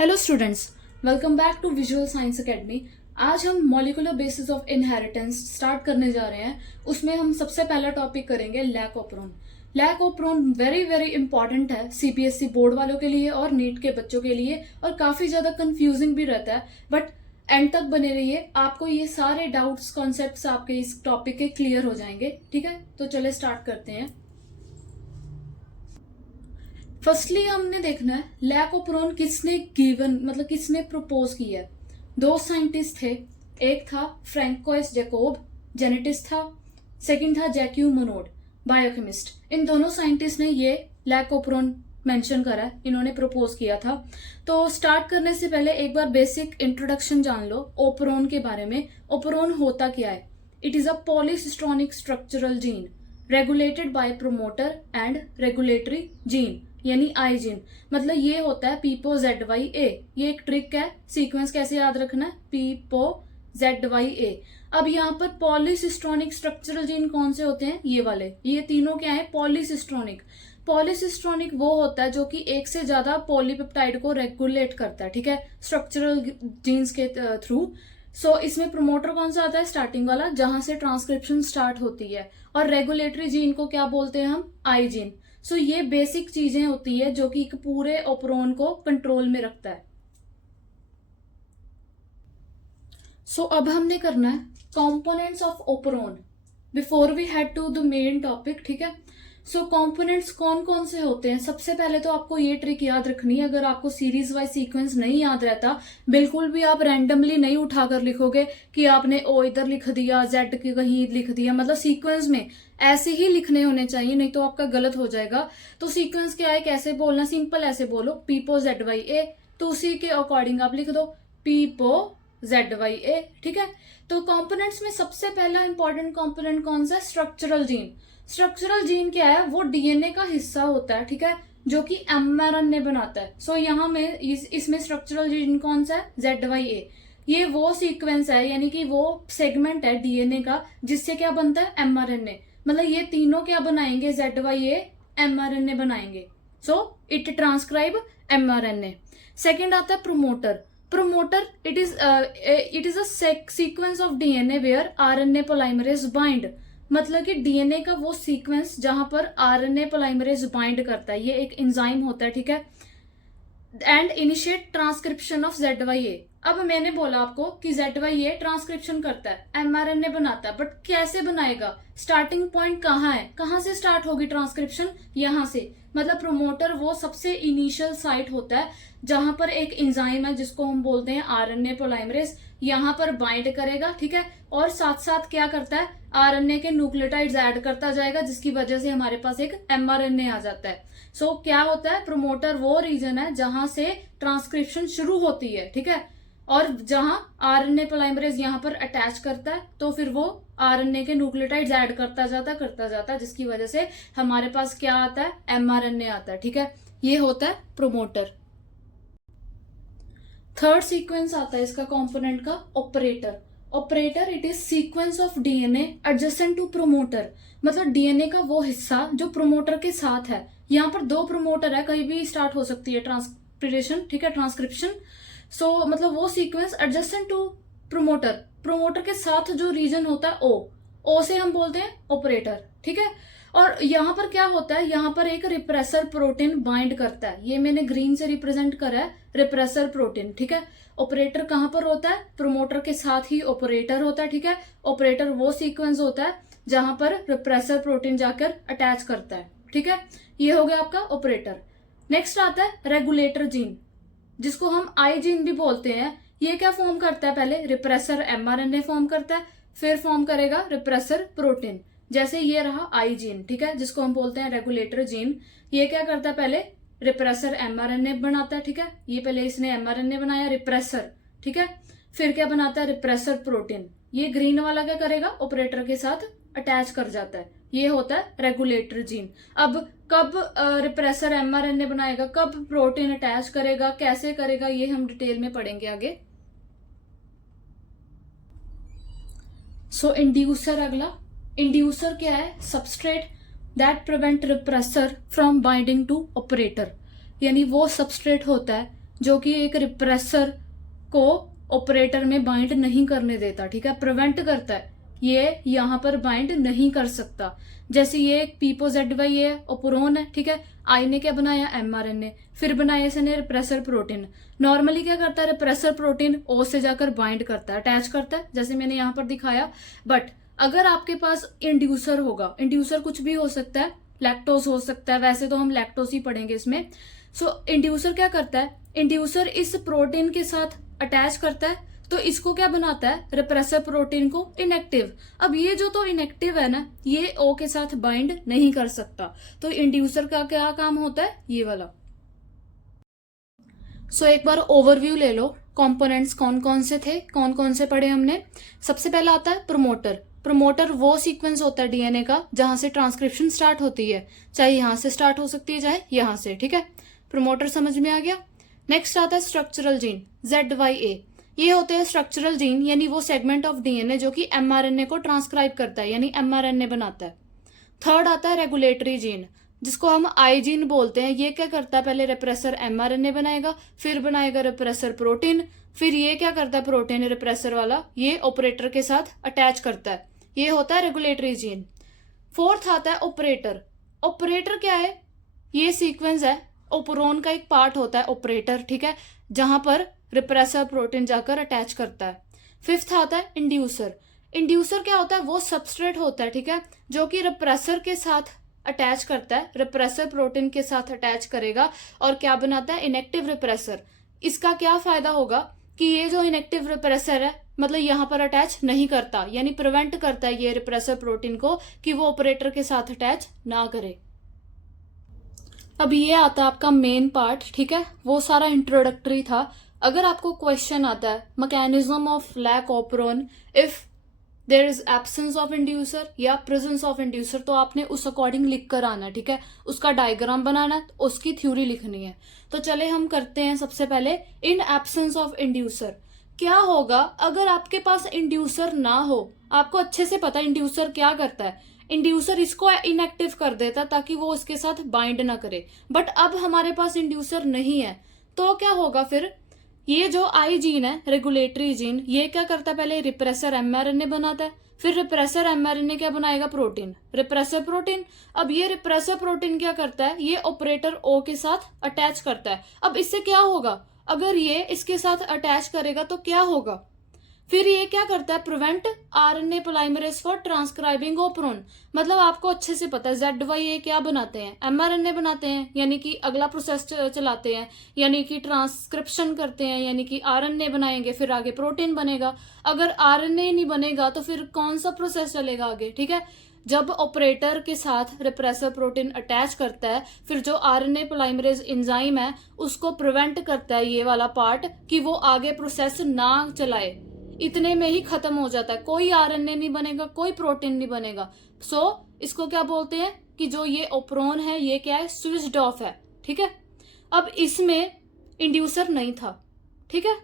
Hello students, welcome back to visual science academy. आज हम molecular basis of inheritance start करने जा रहे हैं। उसमें हम सबसे पहला टॉपिक करेंगे lac operon. Lac operon very very important है सीबीएसई बोर्ड वालों के लिए और नीट के बच्चों के लिए, और काफी ज्यादा कंफ्यूजिंग भी रहता है। बट एंड तक बने रहिए, आपको ये सारे डाउट्स कॉन्सेप्ट्स आपके इस टॉपिक के क्लियर हो जाएंगे। ठीक है, तो चले स्टार्ट करते हैं। फर्स्टली हमने देखना है लैक ऑफ प्रोन किसने गिवन, मतलब किसने प्रपोज किया है। दो साइंटिस्ट थे, एक था फ्रैंकोइस जैकोब, जेनेटिस्ट था। सेकंड था जैक्यू मोनोड, बायोकेमिस्ट। इन दोनों साइंटिस्ट ने ये लैक ऑफ प्रोन मेंशन करा है, इन्होंने प्रपोज किया था। तो स्टार्ट करने से पहले एक बार बेसिक इंट्रोडक्शन जान लो ओप्रोन के बारे में। ओप्रोन होता क्या है? It is a polycistronic structural gene regulated by promoter and regulatory gene, यानी आई जीन। मतलब ये होता है पीपो जेड वाई ए। ये एक ट्रिक है, सीक्वेंस कैसे याद रखना है, पीपो जेड वाई ए। अब यहाँ पर पॉलीसिस्ट्रॉनिक स्ट्रक्चरल जीन कौन से होते हैं? ये वाले, ये तीनों क्या है? पॉलीसिस्ट्रॉनिक। पॉलीसिस्ट्रॉनिक वो होता है जो कि एक से ज्यादा पॉलीपेप्टाइड को रेगुलेट करता है, ठीक है, स्ट्रक्चरल जीन्स के थ्रू। सो इसमें प्रोमोटर कौन सा आता है? स्टार्टिंग वाला, जहां से ट्रांसक्रिप्शन स्टार्ट होती है। और रेगुलेटरी जीन को क्या बोलते हैं हम? आई जीन। सो ये बेसिक चीजें होती है जो कि एक पूरे ओप्रोन को कंट्रोल में रखता है। सो अब हमने करना है components of operon before we head to the main topic. ठीक है, सो कंपोनेंट्स कौन कौन से होते हैं? सबसे पहले तो आपको ये ट्रिक याद रखनी है। अगर आपको सीरीज वाइज सीक्वेंस नहीं याद रहता, बिल्कुल भी आप रैंडमली नहीं उठाकर लिखोगे कि आपने ओ इधर लिख दिया, जेड की कहीं लिख दिया। मतलब सीक्वेंस में ऐसे ही लिखने होने चाहिए, नहीं तो आपका गलत हो जाएगा। तो सीक्वेंस क्या है, कैसे बोलना? सिंपल ऐसे बोलो, पीपो जेड वाई ए। तो उसी के अकॉर्डिंग आप लिख दो पीपो जेड वाई ए। ठीक है, तो कंपोनेंट्स में सबसे पहला इंपॉर्टेंट कंपोनेंट कौन सा है? Structural gene. स्ट्रक्चरल जीन क्या है? वो डीएनए का हिस्सा होता है, ठीक है, जो कि एमआरएनए बनाता है। सो यहाँ में इसमें स्ट्रक्चरल जीन कौन सा है? जेड वाई ए। ये वो सीक्वेंस है, यानी कि वो सेगमेंट है डीएनए का जिससे क्या बनता है? एमआरएनए। मतलब ये तीनों क्या बनाएंगे? जेड वाई ए एमआरएनए बनाएंगे। So it transcribe mRNA. Second आता है promoter. Promoter it is a sequence of DNA where RNA polymerase bind. मतलब कि डीएनए का वो सीक्वेंस जहां पर आरएनए पोलाइमरेज बाइंड करता है, ये एक एंजाइम होता है, ठीक है, and initiate transcription of Z Y A. अब मैंने बोला आपको कि जेड वाई ए ट्रांसक्रिप्शन करता है, एमआरएनए बनाता है, बट कैसे बनाएगा? स्टार्टिंग पॉइंट कहाँ है? कहाँ से स्टार्ट होगी ट्रांसक्रिप्शन? यहां से। मतलब प्रोमोटर वो सबसे इनिशियल साइट होता है जहां पर एक एंजाइम है जिसको हम बोलते हैं आरएनए पोलाइमरेज, यहां पर बाइंड करेगा, ठीक है, और साथ साथ क्या करता है? आरएनए के न्यूक्लियोटाइड्स ऐड करता जाएगा, जिसकी वजह से हमारे पास एक एमआरएनए आ जाता है। सो क्या होता है? प्रोमोटर वो रीजन है जहां से ट्रांसक्रिप्शन शुरू होती है, ठीक है, और जहां आरएनए पोलाइमरेज यहां पर अटैच करता है, तो फिर वो आरएनए के न्यूक्लियोटाइड्स ऐड करता जाता, जिसकी वजह से हमारे पास क्या आता है? एमआरएनए आता है, ठीक है। ये होता है प्रोमोटर। थर्ड सीक्वेंस आता है इसका कंपोनेंट का, operator. Operator it is sequence of DNA adjacent to promoter. मतलब डीएनए का वो हिस्सा जो प्रोमोटर के साथ है। यहाँ पर दो प्रोमोटर है, कहीं भी स्टार्ट हो सकती है ट्रांसक्रिप्शन, ठीक है, ट्रांसक्रिप्शन। सो मतलब वो sequence adjacent to promoter, promoter के साथ जो रीजन होता है ओ से हम बोलते हैं ऑपरेटर, ठीक है। और यहाँ पर क्या होता है? यहाँ पर एक रिप्रेसर प्रोटीन बाइंड करता है, ये मैंने ग्रीन से रिप्रेजेंट करा है, रिप्रेसर प्रोटीन, ठीक है। ऑपरेटर कहाँ पर होता है? प्रोमोटर के साथ ही ऑपरेटर होता है, ठीक है। ऑपरेटर वो सीक्वेंस होता है जहां पर रिप्रेसर प्रोटीन जाकर अटैच करता है, ठीक है। ये हो गया आपका ऑपरेटर। नेक्स्ट आता है रेगुलेटर जीन, जिसको हम आई जीन भी बोलते हैं। ये क्या फॉर्म करता है? पहले रिप्रेसर एमआरएनए फॉर्म करता है, फिर फॉर्म करेगा रिप्रेसर प्रोटीन। जैसे ये रहा आई जीन, ठीक है, जिसको हम बोलते हैं रेगुलेटर जीन। ये क्या करता है? पहले रिप्रेसर एमआरएनए बनाता है, ठीक है, ये पहले इसने एमआरएनए बनाया, रिप्रेसर, ठीक है, फिर क्या बनाता है? Repressor protein. ये ग्रीन वाला क्या करेगा? ऑपरेटर के साथ अटैच कर जाता है, ये होता है रेगुलेटर जीन। अब कब रिप्रेसर एमआरएनए बनाएगा, कब प्रोटीन अटैच करेगा, कैसे करेगा, ये हम डिटेल में पढ़ेंगे आगे। सो इंड्यूसर अगला। इंड्यूसर क्या है? Substrate that prevent repressor from binding to operator. यानी वो सबस्ट्रेट होता है जो कि एक रिप्रेसर को ऑपरेटर में बाइंड नहीं करने देता, ठीक है, प्रिवेंट करता है, ये यहाँ पर बाइंड नहीं कर सकता। जैसे ये PPOZ है, ओपरोन है, ठीक है, आई ने क्या बनाया, mRNA, फिर बनाया इसने रिप्रेसर प्रोटीन। नॉर्मली क्या करता है, रिप्रेसर प्रोटीन ओ से जाकर बाइंड करता है, अटैच करता है, जैसे मैंने यहाँ पर दिखाया। बट अगर आपके पास इंड्यूसर होगा, इंड्यूसर कुछ भी हो सकता है, लैक्टोज हो सकता है, वैसे तो हम लैक्टोज ही पढ़ेंगे इसमें। सो इंड्यूसर क्या करता है, इंड्यूसर इस प्रोटीन के साथ अटैच करता है, तो इसको क्या बनाता है, रिप्रेसर प्रोटीन को इनएक्टिव। अब ये जो तो इनएक्टिव है ना, ये ओ के साथ बाइंड नहीं कर सकता, तो इंड्यूसर का क्या काम होता है, ये वाला। सो एक बार ओवरव्यू ले लो, कंपोनेंट्स कौन कौन से थे, कौन कौन से पढ़े हमने। सबसे पहला आता है प्रोमोटर। प्रोमोटर वो सीक्वेंस होता है डीएनए का जहां से ट्रांसक्रिप्शन स्टार्ट होती है, चाहे यहां से स्टार्ट हो सकती है चाहे यहां से, ठीक है, प्रोमोटर समझ में आ गया। नेक्स्ट आता है स्ट्रक्चरल जीन, ZYA। ये होते हैं स्ट्रक्चरल जीन, यानी वो सेगमेंट ऑफ डीएनए जो कि mRNA को ट्रांसक्राइब करता है, यानी mRNA बनाता है। थर्ड आता है रेगुलेटरी जीन, जिसको हम आई जीन बोलते हैं। ये क्या करता है, पहले रिप्रेसर mRNA बनाएगा, फिर बनाएगा रिप्रेसर प्रोटीन, फिर ये क्या करता है, प्रोटीन रिप्रेसर वाला ये ऑपरेटर के साथ अटैच करता है, ये होता है रेगुलेटरी जीन। फोर्थ आता है ऑपरेटर। ऑपरेटर क्या है, ये सीक्वेंस है, ओपरोन का एक पार्ट होता है ऑपरेटर, ठीक है, जहां पर रिप्रेसर प्रोटीन जाकर अटैच करता है। फिफ्थ आता है इंड्यूसर। इंड्यूसर क्या होता है, वो सबस्ट्रेट होता है, ठीक है, जो कि रिप्रेसर के साथ अटैच करता है, रिप्रेसर प्रोटीन के साथ अटैच करेगा और क्या बनाता है, इनएक्टिव रिप्रेसर। इसका क्या फायदा होगा कि ये जो इनएक्टिव रिप्रेसर है, मतलब यहाँ पर अटैच नहीं करता, यानी प्रिवेंट करता है ये रिप्रेसर प्रोटीन को कि वो ऑपरेटर के साथ अटैच ना करे। अब ये आता है आपका मेन पार्ट, ठीक है, वो सारा इंट्रोडक्टरी था। अगर आपको क्वेश्चन आता है mechanism of lac operon if there is absence of inducer या प्रेजेंस ऑफ इंड्यूसर, तो आपने उस अकॉर्डिंग लिख कर आना है, ठीक है, उसका डायग्राम बनाना है, उसकी थ्योरी लिखनी है। तो चले हम करते हैं। सबसे पहले इन एब्सेंस ऑफ इंड्यूसर क्या होगा अगर आपके पास इंड्यूसर ना हो। आपको अच्छे से पता है इंड्यूसर क्या करता है, इंड्यूसर इसको इनएक्टिव कर देता ताकि वो इसके साथ बाइंड ना करे। बट अब हमारे पास इंड्यूसर नहीं है, तो क्या होगा फिर, ये जो आई जीन है, रेगुलेटरी जीन, ये क्या करता है, पहले रिप्रेसर mRNA बनाता है, फिर रिप्रेसर mRNA क्या बनाएगा, प्रोटीन, रिप्रेसर प्रोटीन। अब ये रिप्रेसर प्रोटीन क्या करता है, ये ऑपरेटर O के साथ अटैच करता है। अब इससे क्या होगा, अगर ये इसके साथ अटैच करेगा तो क्या होगा, फिर ये क्या करता है, प्रिवेंट RNA पोलाइमरेज फॉर ट्रांसक्राइबिंग ओपरोन। मतलब आपको अच्छे से पता है ZYA क्या बनाते हैं, mRNA बनाते हैं, यानी कि अगला प्रोसेस चलाते हैं, यानी कि ट्रांसक्रिप्शन करते हैं, यानी कि RNA बनाएंगे, फिर आगे प्रोटीन बनेगा। अगर RNA नहीं बनेगा तो फिर कौन सा प्रोसेस चलेगा आगे, ठीक है। जब ऑपरेटर के साथ रिप्रेसर प्रोटीन अटैच करता है, फिर जो RNA पोलाइमरेज एंजाइम है उसको प्रिवेंट करता है ये वाला पार्ट कि वो आगे प्रोसेस ना चलाए, इतने में ही खत्म हो जाता है, कोई RNA नहीं बनेगा, कोई प्रोटीन नहीं बनेगा। सो इसको क्या बोलते हैं कि जो ये ओपरोन है ये क्या है, स्विच्ड ऑफ है, ठीक है। अब इसमें इंड्यूसर नहीं था, ठीक है।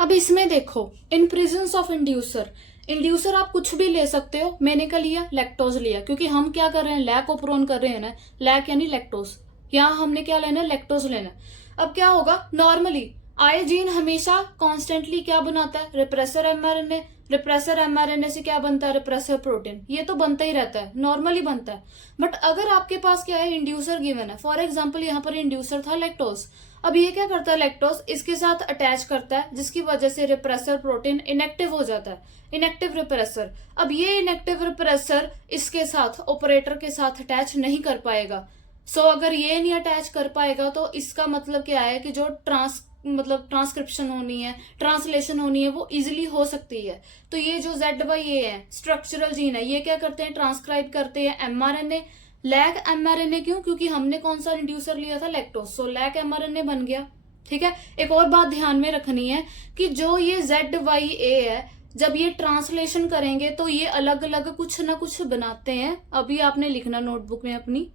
अब इसमें देखो, in presence of inducer, inducer आप कुछ भी ले सकते हो। मैंने क्या लिया, लैक्टोज लिया, क्योंकि हम क्या कर रहे हैं, लैक ऑपरोन कर रहे हैं ना, लैक यानी लैक्टोज, यहाँ हमने क्या लेना है, लैक्टोज लेना। अब क्या होगा, नॉर्मली आई जीन हमेशा कॉन्स्टेंटली क्या बनाता है, रिप्रेसर mRNA, रिप्रेसर mRNA से क्या बनता है, रिप्रेसर प्रोटीन, ये तो बनता ही रहता है, नॉर्मली बनता है। बट अगर आपके पास क्या है, इंड्यूसर गिवन है, फॉर एग्जांपल यहाँ पर इंड्यूसर था लैक्टोज। अब ये क्या करता है, लैक्टोज इसके साथ अटैच करता है, जिसकी वजह से रिप्रेसर प्रोटीन इनएक्टिव हो जाता है, इनएक्टिव रिप्रेसर। अब ये इनएक्टिव रिप्रेसर इसके साथ ऑपरेटर के साथ अटैच नहीं कर पाएगा। सो अगर ये नहीं अटैच कर पाएगा तो इसका मतलब क्या है कि जो ट्रांसक्रिप्शन होनी है, ट्रांसलेशन होनी है, वो इजिली हो सकती है। तो ये जो ZYA है, स्ट्रक्चरल जीन है, ये क्या करते हैं, ट्रांसक्राइब करते हैं mRNA। लैक mRNA क्यों, क्योंकि हमने कौन सा इंड्यूसर लिया था, लैक्टोज, सो लैक mRNA बन गया, ठीक है। एक और बात ध्यान में रखनी है कि जो ये ZYA है, जब ये ट्रांसलेशन करेंगे तो ये अलग अलग कुछ ना कुछ बनाते हैं। अभी आपने लिखना नोटबुक में अपनी।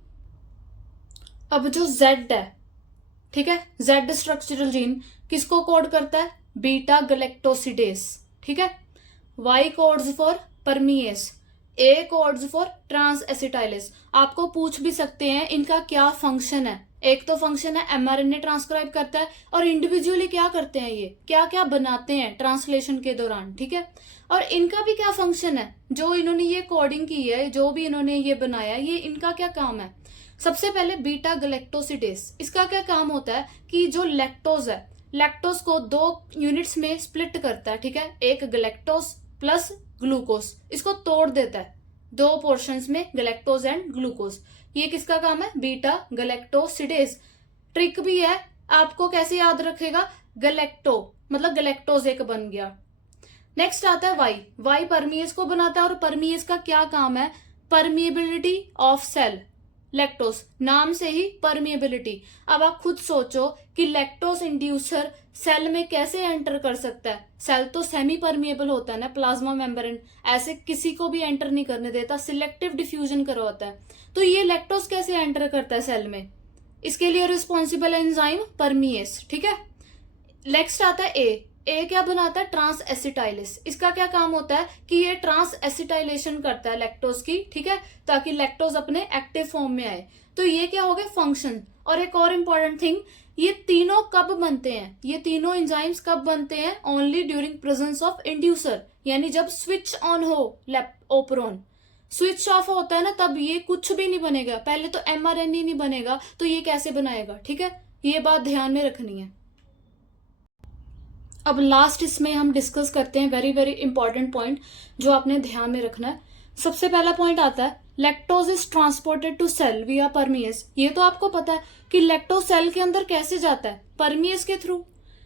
अब जो Z है, ठीक है, Z स्ट्रक्चरल जीन किसको कोड करता है, बीटा गैलेक्टोसिडेस, ठीक है। Y codes for permease, A codes for transacetylase. आपको पूछ भी सकते हैं इनका क्या फंक्शन है, एक तो फंक्शन है एमआरएनए ट्रांसक्राइब करता है, और इंडिविजुअली क्या करते हैं, ये क्या क्या बनाते हैं ट्रांसलेशन के दौरान, ठीक है। और इनका भी क्या फंक्शन है, जो इन्होंने ये कोडिंग की है, जो भी इन्होंने ये बनाया, ये इनका क्या काम है। सबसे पहले बीटा गैलेक्टोसिडेस, इसका क्या काम होता है कि जो लैक्टोज है, लैक्टोज को 2 यूनिट्स में स्प्लिट करता है, ठीक है। एक गैलेक्टोज प्लस ग्लूकोज, इसको तोड़ देता है 2 पोर्शंस में, गैलेक्टोज एंड ग्लूकोज। ये किसका काम है, बीटा गैलेक्टोसिडेस। ट्रिक भी है, आपको कैसे याद रखेगा, गैलेक्टो मतलब गैलेक्टोज एक बन गया। नेक्स्ट आता है वाई, वाई परमिएस को बनाता है, और परमिएस का क्या काम है, परमिएबिलिटी ऑफ सेल। लैक्टोज, नाम से ही परमिएबिलिटी। अब आप खुद सोचो कि लैक्टोज इंड्यूसर सेल में कैसे एंटर कर सकता है। सेल तो सेमी परमिएबल होता है ना, प्लाज्मा मेम्ब्रेन ऐसे किसी को भी एंटर नहीं करने देता, सिलेक्टिव डिफ्यूजन करवाता है। तो ये लैक्टोज कैसे एंटर करता है सेल में, इसके लिए रिस्पॉन्सिबल एंजाइम परमिएस, ठीक है। नेक्स्ट आता है ए क्या बनाता है, ट्रांस एसिटाइलिस। इसका क्या काम होता है कि ये ट्रांस एसिटाइलेशन करता है लैक्टोज की, ठीक है, ताकि लैक्टोज अपने एक्टिव फॉर्म में आए। तो ये क्या हो गया फंक्शन। और एक और इंपॉर्टेंट थिंग, ये तीनों कब बनते हैं, ये तीनों एंजाइम्स कब बनते हैं, only during presence of inducer, यानी जब स्विच ऑन हो ओपरोन। स्विच ऑफ होता है ना, तब ये कुछ भी नहीं बनेगा। पहले तो एमआरएनए नहीं बनेगा, तो ये कैसे बनाएगा, ठीक है। ये बात ध्यान में रखनी है। अब लास्ट इसमें हम डिस्कस करते हैं वेरी वेरी इंपॉर्टेंट पॉइंट जो आपने ध्यान में रखना है। सबसे पहला पॉइंट आता है lactose is transported to cell via permease. ये तो आपको पता है कि लैक्टोज सेल के अंदर कैसे जाता है, परमिएस के थ्रू।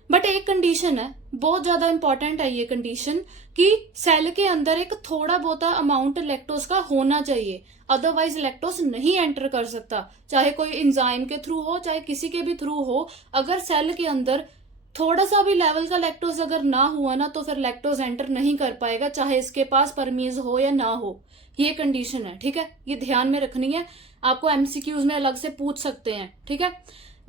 बट एक कंडीशन है, बहुत ज्यादा इंपॉर्टेंट है ये कंडीशन, कि सेल के अंदर एक थोड़ा बहुत अमाउंट लैक्टोज का होना चाहिए, अदरवाइज लैक्टोज नहीं एंटर कर सकता। चाहे कोई एंजाइम के थ्रू हो, चाहे किसी के भी थ्रू हो, अगर सेल के अंदर थोड़ा सा भी लेवल का लैक्टोज अगर ना हुआ ना, तो फिर लैक्टोज एंटर नहीं कर पाएगा, चाहे इसके पास परमीज हो या ना हो। ये कंडीशन है, ठीक है, ये ध्यान में रखनी है, आपको एमसीक्यूज में अलग से पूछ सकते हैं, ठीक है।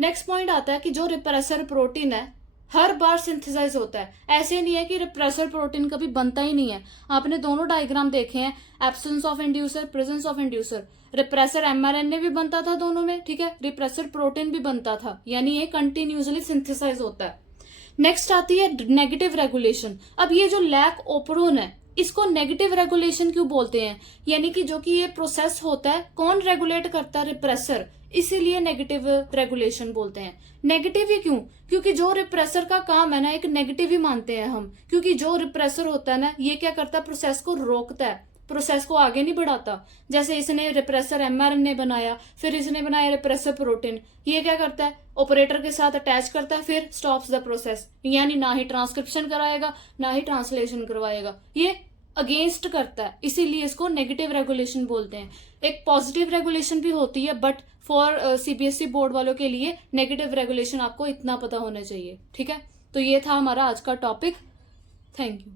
नेक्स्ट पॉइंट आता है कि जो रिप्रेसर प्रोटीन है हर बार सिंथेसाइज होता है। ऐसे नहीं है कि रिप्रेसर प्रोटीन कभी बनता ही नहीं है। आपने दोनों डायग्राम देखे हैं, absence of inducer, presence of inducer. Repressor mRNA भी बनता था दोनों में, ठीक है, रिप्रेसर प्रोटीन भी बनता था, यानी ये कंटिन्यूसली सिंथेसाइज होता है। नेक्स्ट आती है नेगेटिव रेगुलेशन। अब ये जो लैक ओपरोन है, इसको नेगेटिव रेगुलेशन क्यों बोलते हैं, यानी कि जो कि ये प्रोसेस होता है कौन रेगुलेट करता है, रिप्रेसर, इसीलिए नेगेटिव रेगुलेशन बोलते हैं। नेगेटिव ही क्यों, क्योंकि जो रिप्रेसर का काम है ना, एक नेगेटिव ही मानते हैं हम, क्योंकि जो रिप्रेसर होता है ना, ये क्या करता है, प्रोसेस को रोकता है, प्रोसेस को आगे नहीं बढ़ाता। जैसे इसने रिप्रेसर एमआरएनए बनाया, फिर इसने बनाया रिप्रेसर प्रोटीन, ये क्या करता है, ऑपरेटर के साथ अटैच करता है, फिर स्टॉप्स द प्रोसेस, यानी ना ही ट्रांसक्रिप्शन कराएगा ना ही ट्रांसलेशन करवाएगा, ये अगेंस्ट करता है, इसीलिए इसको नेगेटिव रेगुलेशन बोलते हैं। एक पॉजिटिव रेगुलेशन भी होती है, बट फॉर सीबीएसई बोर्ड वालों के लिए नेगेटिव रेगुलेशन आपको इतना पता होना चाहिए, ठीक है। तो ये था हमारा आज का टॉपिक। Thank you.